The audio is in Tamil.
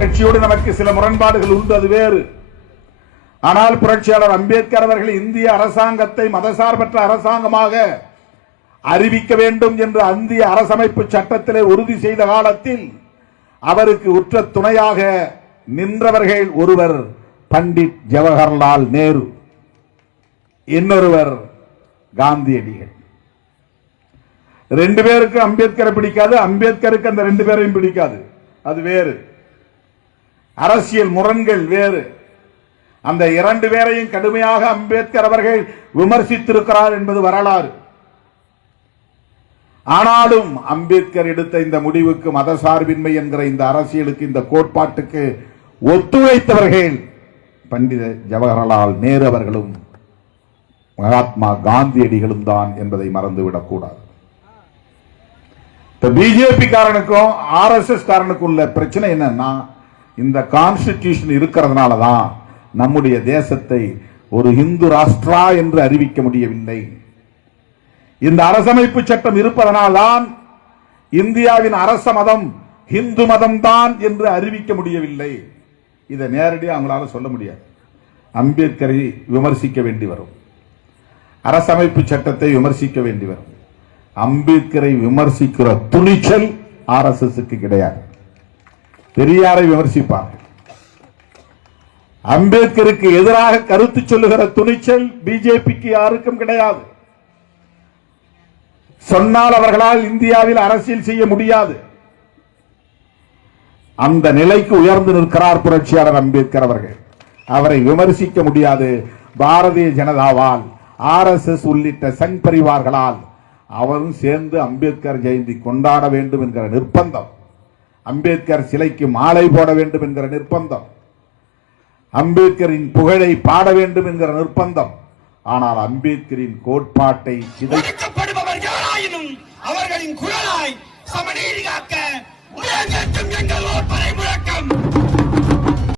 கட்சியோடு நமக்கு சில முரண்பாடுகள் உண்டு, அது வேறு. ஆனால் புரட்சியாளர் அம்பேத்கர் அவர்கள் இந்திய அரசாங்கத்தை மதசார்பற்ற அரசாங்கமாக அறிவிக்க வேண்டும் என்று இந்திய அரசமைப்பு சட்டத்திலே உறுதி செய்த காலத்தில் அவருக்கு உற்ற துணையாக நின்றவர்கள் ஒருவர் பண்டிட் ஜவஹர்லால் நேரு, இன்னொருவர் காந்தியடிகள். ரெண்டு பேருக்கு அம்பேத்கரை பிடிக்காது, அம்பேத்கருக்கு அந்த ரெண்டு பேரையும் பிடிக்காது, அது வேறு. அரசியல் முரண்கள் வேறு. அந்த இரண்டு பேரையும் கடுமையாக அம்பேத்கர் அவர்கள் விமர்சித்திருக்கிறார் என்பது வரலாறு. ஆனாலும் அம்பேத்கர் எடுத்த இந்த முடிவுக்கு, மதசார்பின்மை என்கிற இந்த அரசியலுக்கு, இந்த கோட்பாட்டுக்கு ஒத்துழைத்தவர்கள் பண்டித ஜவஹர்லால் நேரு அவர்களும் மகாத்மா காந்தியடிகளும் தான் என்பதை மறந்துவிடக் கூடாது. பிஜேபி காரனுக்கும் ஆர்எஸ்எஸ் காரனுக்கும் உள்ள பிரச்சனை என்னன்னா, இந்த கான்ஸ்டிடியூஷன் இருக்கிறதுனாலதான் நம்முடைய தேசத்தை ஒரு இந்து ராஷ்டிரா என்று அறிவிக்க முடியவில்லை. இந்த அரசமைப்பு சட்டம் இருப்பதனால்தான் இந்தியாவின் அரச மதம் இந்து மதம் தான் என்று அறிவிக்க முடியவில்லை. இதை நேரடியாக அவங்களால சொல்ல முடியாது. அம்பேத்கரை விமர்சிக்க வேண்டி வரும், அரசமைப்பு சட்டத்தை விமர்சிக்க வேண்டி வரும். அம்பேத்கரை விமர்சிக்கிற துணிச்சல் ஆர்எஸ்எஸ்க்கு கிடையாது. பெரியாரை விமர்சிப்பார்கள். அம்பேத்கருக்கு எதிராக கருத்து சொல்லுகிற துணிச்சல் பிஜேபிக்கு யாருக்கும் கிடையாது. சொன்னால் அவர்களால் இந்தியாவில் அரசியல் செய்ய முடியாது. அந்த நிலைக்கு உயர்ந்து நிற்கிறார் புரட்சியாளர் அம்பேத்கர் அவர்கள். அவரை விமர்சிக்க முடியாது. பாரதிய ஜனதாவால், ஆர்எஸ்எஸ் உள்ளிட்ட சங் பரிவார்களால் அவரும் சேர்ந்து அம்பேத்கர் ஜெயந்தி கொண்டாட வேண்டும் என்கிற நிர்பந்தம், அம்பேத்கர் சிலைக்கு மாலை போட வேண்டும் என்கிற நிர்பந்தம், அம்பேத்கரின் புகழை பாட வேண்டும் என்கிற நிர்பந்தம். ஆனால் அம்பேத்கரின் கோட்பாட்டை சிதைக்கப்படுபவர் யாராயினும் அவர்களின் குரலாய் சமநீதி காக்க எங்கள் முழக்கம்